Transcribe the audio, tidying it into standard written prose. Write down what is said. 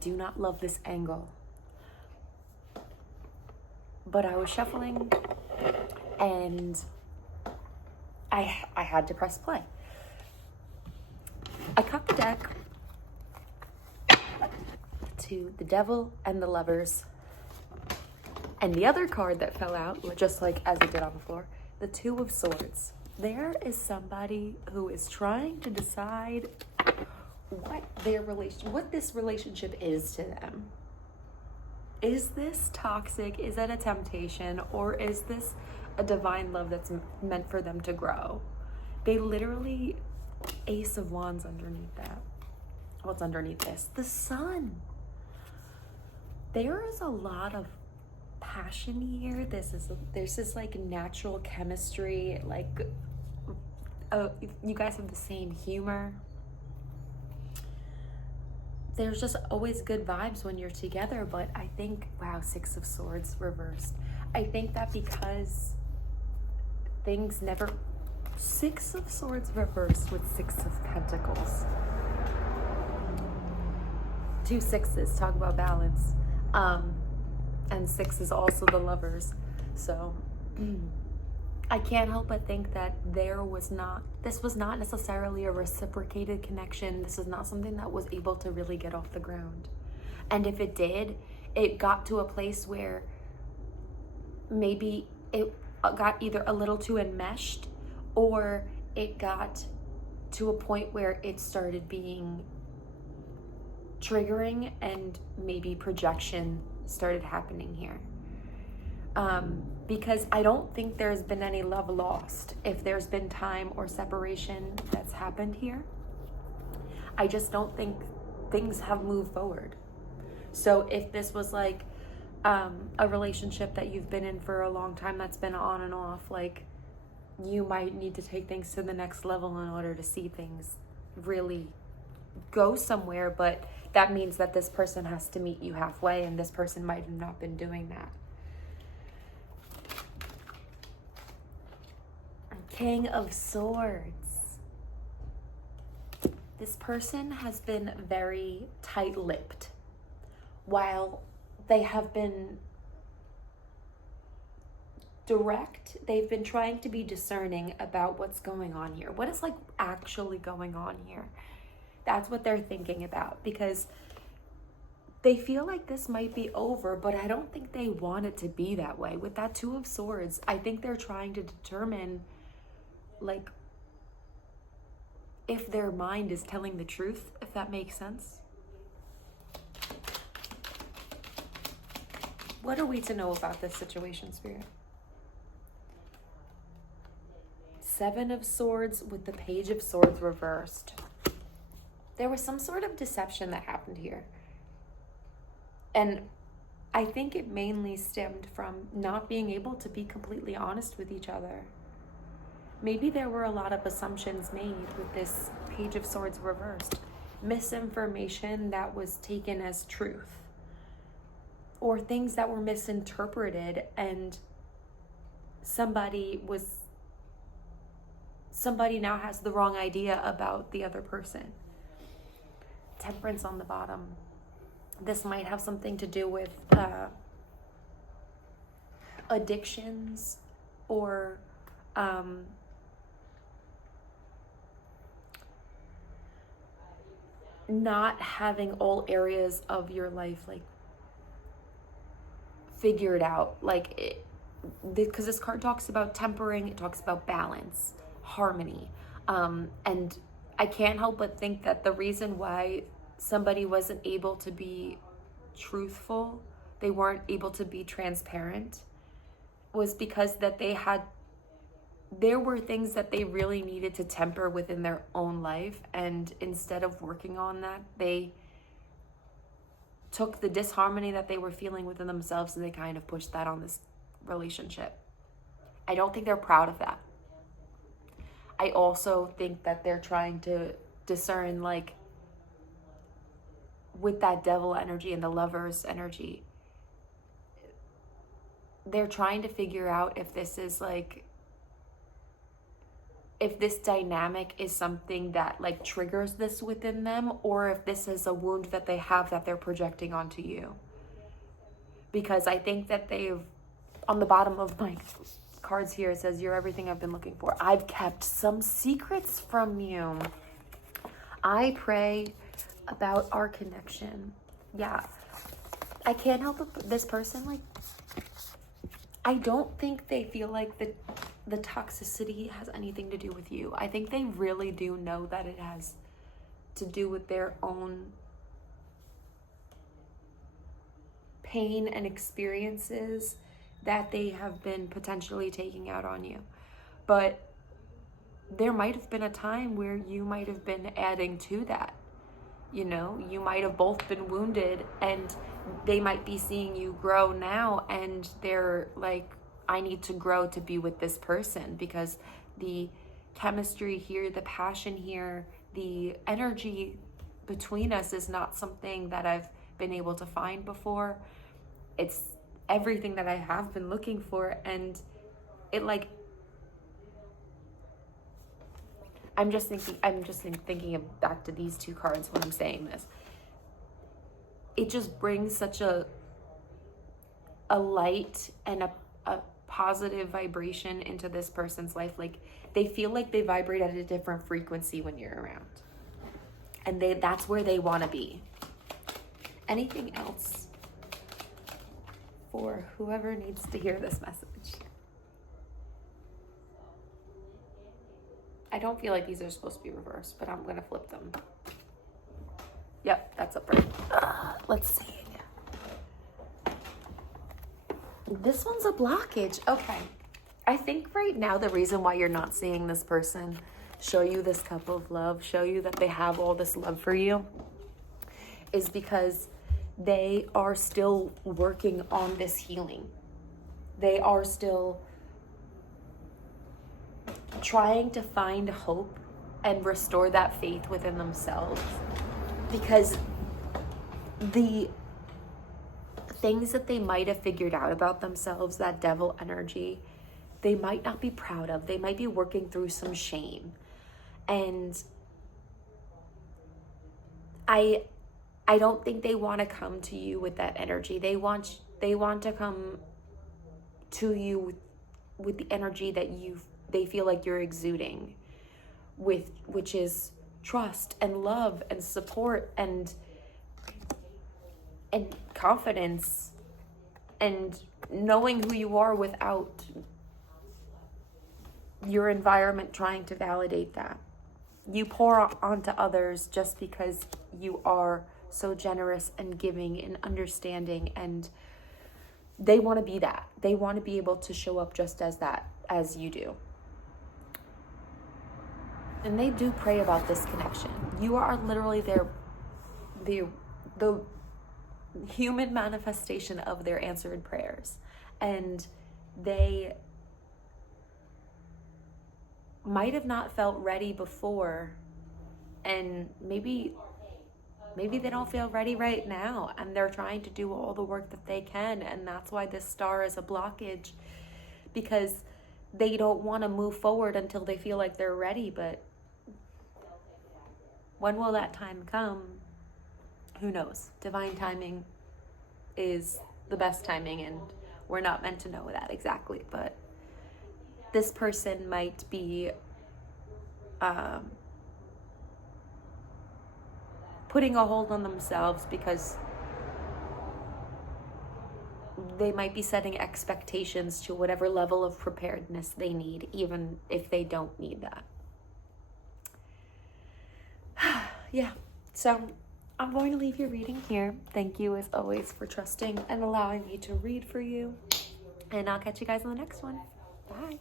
do not love this angle. But I was shuffling and I had to press play. I cut the deck to the Devil and the Lovers. And the other card that fell out, just like as it did on the floor, the Two of Swords. There is somebody who is trying to decide what this relationship is to them. Is this toxic? Is that a temptation? Or is this a divine love that's meant for them to grow? They literally, Ace of Wands underneath that. What's underneath this? The Sun. There is a lot of passion here. There's this like natural chemistry, like you guys have the same humor. There's just always good vibes when you're together. But I think, wow, Six of Swords reversed. I think that because things never, Six of Swords reversed with Six of Pentacles. Two sixes, talk about balance. And six is also the Lovers. So I can't help but think that this was not necessarily a reciprocated connection. This is not something that was able to really get off the ground. And if it did, it got to a place where maybe it got either a little too enmeshed, or it got to a point where it started being triggering and maybe projection started happening here. Because I don't think there's been any love lost. If there's been time or separation that's happened here, I just don't think things have moved forward. So if this was like a relationship that you've been in for a long time that's been on and off, like you might need to take things to the next level in order to see things really go somewhere, but that means that this person has to meet you halfway, and this person might have not been doing that. King of Swords. This person has been very tight-lipped. While they have been direct, they've been trying to be discerning about what's going on here. What is like actually going on here? That's what they're thinking about, because they feel like this might be over, but I don't think they want it to be that way. With that Two of Swords, I think they're trying to determine, like, if their mind is telling the truth, if that makes sense. What are we to know about this situation, Spirit? Seven of Swords with the Page of Swords reversed. There was some sort of deception that happened here. And I think it mainly stemmed from not being able to be completely honest with each other. Maybe there were a lot of assumptions made with this Page of Swords reversed. Misinformation that was taken as truth. Or things that were misinterpreted, and somebody now has the wrong idea about the other person. Temperance on the bottom. This might have something to do with addictions, or not having all areas of your life like figured out, like because this card talks about tempering, it talks about balance, harmony, and I can't help but think that the reason why somebody wasn't able to be truthful, they weren't able to be transparent, was because that there were things that they really needed to temper within their own life, and instead of working on that, they took the disharmony that they were feeling within themselves and they kind of pushed that on this relationship. I don't think they're proud of that. I also think that they're trying to discern, like, with that Devil energy and the Lover's energy, they're trying to figure out if this is like if this dynamic is something that like triggers this within them, or if this is a wound that they have that they're projecting onto you. Because I think that they've, on the bottom of my cards here, it says, you're everything I've been looking for. I've kept some secrets from you. I pray about our connection. Yeah. I can't help it, this person, like, I don't think they feel like the toxicity has anything to do with you. I think they really do know that it has to do with their own pain and experiences that they have been potentially taking out on you. But there might have been a time where you might have been adding to that. You know, you might have both been wounded, and they might be seeing you grow now, and they're like, I need to grow to be with this person, because the chemistry here, the passion here, the energy between us is not something that I've been able to find before. It's everything that I have been looking for, and it like, I'm just thinking back to these two cards when I'm saying this. It just brings such a light and a positive vibration into this person's life. Like, they feel like they vibrate at a different frequency when you're around. And that's where they want to be. Anything else for whoever needs to hear this message? I don't feel like these are supposed to be reversed, but I'm going to flip them. Yep, that's upright. Let's see. This one's a blockage. Okay. I think right now the reason why you're not seeing this person show you this cup of love, show you that they have all this love for you, is because they are still working on this healing. They are still trying to find hope and restore that faith within themselves, because the things that they might have figured out about themselves, that devil energy, they might not be proud of. They might be working through some shame. And I don't think they want to come to you with that energy. They want to come to you with the energy that they feel like you're exuding with, which is trust and love and support and confidence and knowing who you are without your environment trying to validate that. You pour onto others just because you are so generous and giving and understanding, and they want to be that. They want to be able to show up just as that, as you do. And they do pray about this connection. You are literally the human manifestation of their answered prayers. And they might have not felt ready before, and maybe they don't feel ready right now, and they're trying to do all the work that they can, and that's why this star is a blockage, because they don't want to move forward until they feel like they're ready. But when will that time come? Who knows? Divine timing is the best timing, and we're not meant to know that exactly, but this person might be putting a hold on themselves because they might be setting expectations to whatever level of preparedness they need, even if they don't need that. Yeah, so I'm going to leave your reading here. Thank you, as always, for trusting and allowing me to read for you. And I'll catch you guys on the next one. Bye.